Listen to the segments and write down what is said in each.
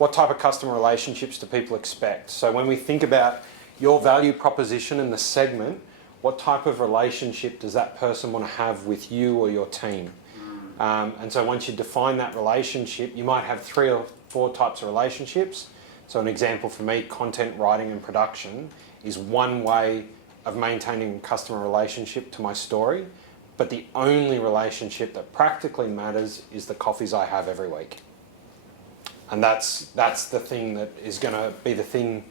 what type of customer relationships do people expect? So when we think about your value proposition in the segment, what type of relationship does that person want to have with you or your team? And so once you define that relationship, you might have 3 or 4 types of relationships. So an example for me, content writing and production is one way of maintaining a customer relationship to my story, but the only relationship that practically matters is the coffees I have every week. And that's the thing that is going to be the thing.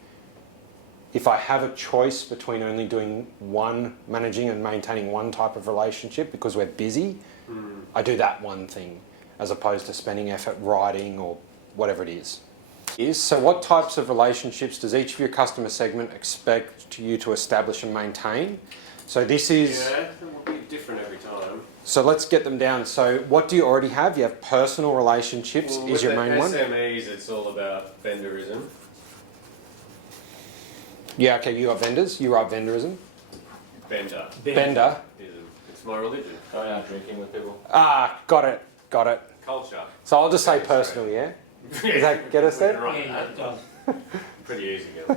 If I have a choice between only doing one, managing and maintaining one type of relationship because we're busy, I do that one thing as opposed to spending effort writing or whatever it is. So what types of relationships does each of your customer segment expect you to establish and maintain? So this is... Yeah, it will be different every time. So let's get them down. So what do you already have? You have personal relationships is your main one. With SMEs, it's all about vendorism. Yeah, okay, you got vendors. You write vendorism. Vendor. Vendor. It's my religion. Going out drinking with people. Ah, got it. Culture. So I'll just say personal, yeah? Does that get us there? Yeah, it does. Pretty easy, yeah.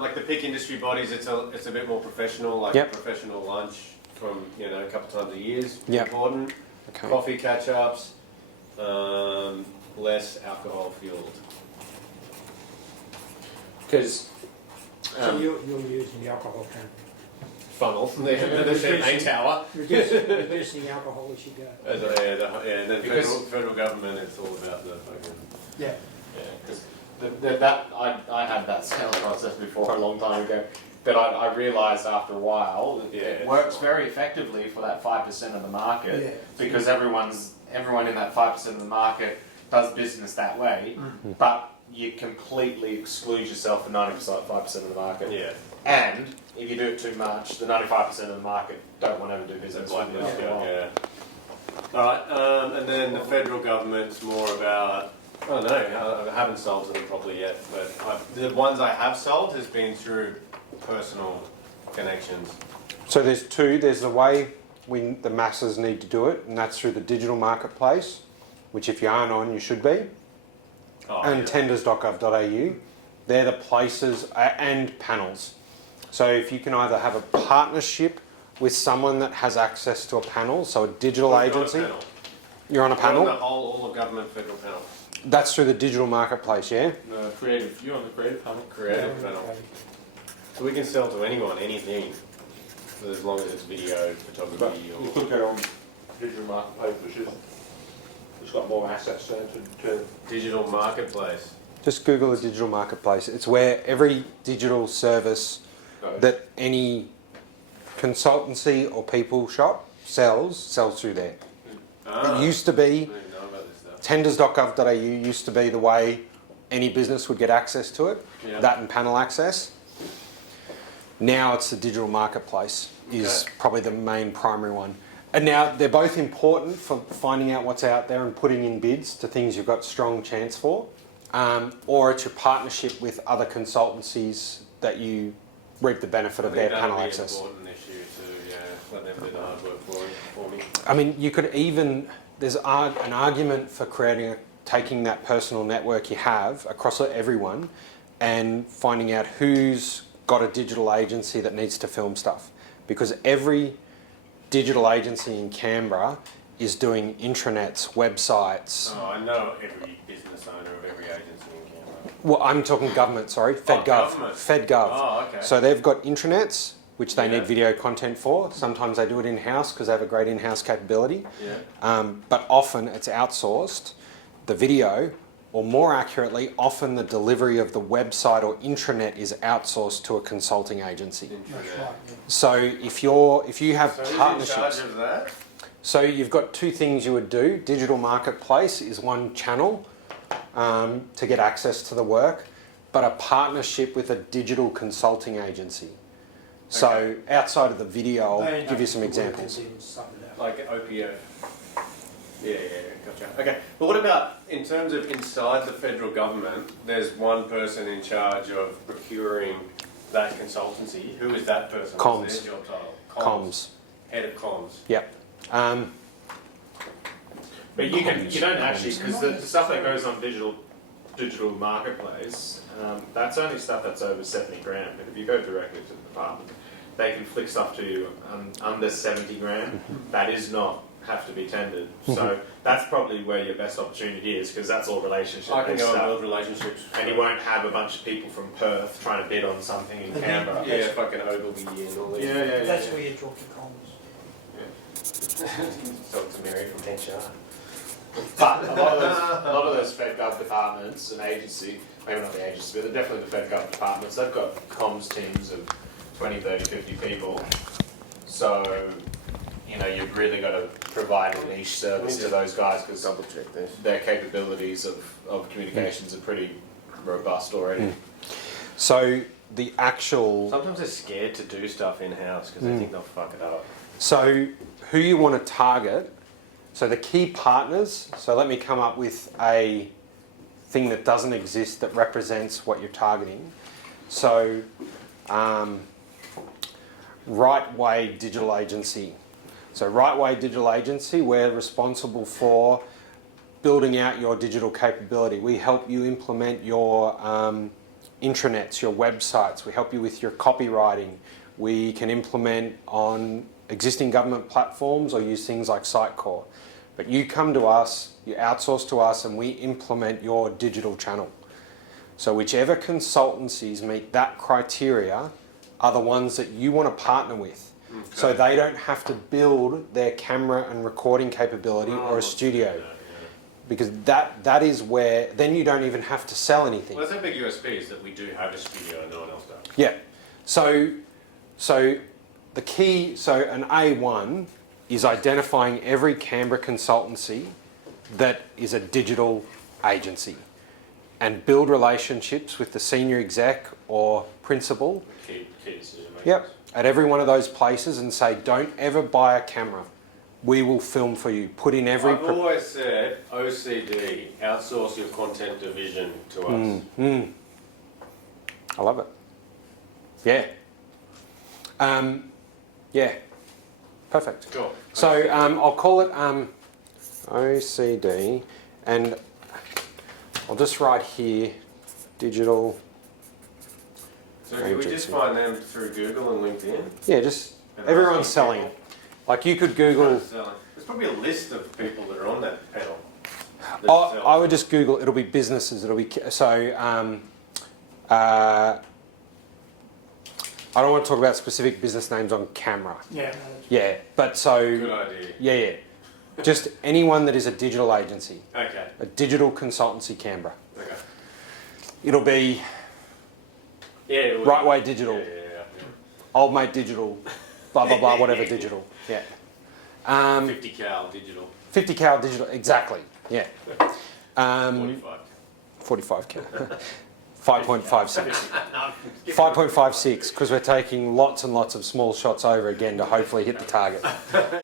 Like the peak industry bodies, it's a bit more professional, like a professional lunch from a couple times a year is important. Okay. Coffee catch-ups, less alcohol fueled. Because So you're using the alcohol can. Funnel, the champagne tower. Reduce the alcohol as you go. And then federal government, it's all about the fucking... Yeah, because I had that sales process before a long time ago, but I realised after a while that it works very effectively for that 5% of the market because everyone in that 5% of the market does business that way, but you completely exclude yourself from 95% of the market. Yeah. And if you do it too much, the 95% of the market don't want to ever do business with you. Yeah. Alright, and then the federal government's more about, I don't know, I haven't sold to them properly yet, but the ones I have sold has been through personal connections. So there's 2. There's the way the masses need to do it, and that's through the digital marketplace, which if you aren't on, you should be. And tenders.gov.au. They're the places, and panels. So if you can either have a partnership with someone that has access to a panel, so a digital agency. You're on a panel? You're on the whole all of government federal panel. That's through the digital marketplace, yeah? No, creative. You're on the creative panel. Creative panel. So we can sell to anyone, anything, as long as it's video, photography, or... You could go on digital marketplace, which is... It's got more assets there to... Digital marketplace. Just Google the digital marketplace. It's where every digital service that any consultancy or people shop sells through there. It used to be, tenders.gov.au used to be the way any business would get access to it, that and panel access. Now it's the digital marketplace is probably the main primary one. And now they're both important for finding out what's out there and putting in bids to things you've got strong chance for. Or it's your partnership with other consultancies that you reap the benefit of their panel access. That'll be an important issue to let them do the hard work for me. I mean, you could even, there's an argument for taking that personal network you have across everyone and finding out who's got a digital agency that needs to film stuff. Because every digital agency in Canberra is doing intranets, websites. Oh, I know every business owner of every agency in Canberra. Well, I'm talking government, sorry, FedGov. FedGov. Oh, okay. So they've got intranets, which they need video content for. Sometimes they do it in-house because they have a great in-house capability. But often it's outsourced, the video, or more accurately, often the delivery of the website or intranet is outsourced to a consulting agency. So if you have partnerships... Who's in charge of that? So you've got 2 things you would do. Digital marketplace is one channel to get access to the work, but a partnership with a digital consulting agency. So outside of the video, I'll give you some examples. Like OPO. Yeah, gotcha. Okay, but what about in terms of inside the federal government, there's one person in charge of procuring that consultancy. Who is that person? Comms. What's their job title? Comms. Head of comms. Yep. But you don't actually, because the stuff that goes on digital marketplace, that's only stuff that's over 70 grand. But if you go directly to the department, they can flick stuff to you under 70 grand. That is not have to be tendered. So that's probably where your best opportunity is, because that's all relationship I can go and stuff. build relationships. And you won't have a bunch of people from Perth trying to bid on something in Canberra. Yeah, fucking Ogilvy and all these. Yeah. That's where you talk to comms. Talk to Mary from HR. But a lot of those Fed Gov departments and agency, maybe not the agency, but they're definitely the Fed Gov departments, they've got comms teams of 20, 30, 50 people. So, you know, you've really got to provide a niche service to those guys, because Double check this. their capabilities of communications are pretty robust already. So the actual, Sometimes they're scared to do stuff in house because they think they'll fuck it up. so who you want to target, so the key partners, so let me come up with a thing that doesn't exist that represents what you're targeting. So, Right Way Digital Agency. So Right Way Digital Agency, we're responsible for building out your digital capability. We help you implement your intranets, your websites. We help you with your copywriting. We can implement on existing government platforms or use things like Sitecore. But you come to us, you outsource to us, and we implement your digital channel. So whichever consultancies meet that criteria are the ones that you want to partner with. Okay. So they don't have to build their camera and recording capability or a studio. Because that is where, then you don't even have to sell anything. Well, that's a big USP is that we do have a studio and no one else does. Yeah. So the key, so an A1 is identifying every Canberra consultancy that is a digital agency and build relationships with the senior exec or principal. Key decision makers. Yep. At every one of those places and say, don't ever buy a camera. We will film for you. Put in every... I've always said OCD, outsource your content division to us. I love it. Yeah. Yeah. Perfect. Cool. So I'll call it OCD, and I'll just write here, digital. So can we just agency. find them through Google and LinkedIn? Yeah, just And everyone's asking selling people? it. Like you could Google. There's probably a list of people that are on that panel. that Oh, sell. I would just Google. It'll be businesses. It'll be so. I don't want to talk about specific business names on camera. Yeah, no, Yeah, but so. Good idea. Yeah. Just anyone that is a digital agency, Okay. a digital consultancy Canberra. Okay. It'll be Yeah. it would- Right Way Digital, Yeah. Old Mate Digital, blah blah blah, whatever digital. Yeah. 50 cal digital. 50 cal digital, exactly. Yeah. 45. 45 cal. 5.56. 5.56, because we're taking lots and lots of small shots over again to hopefully hit the target.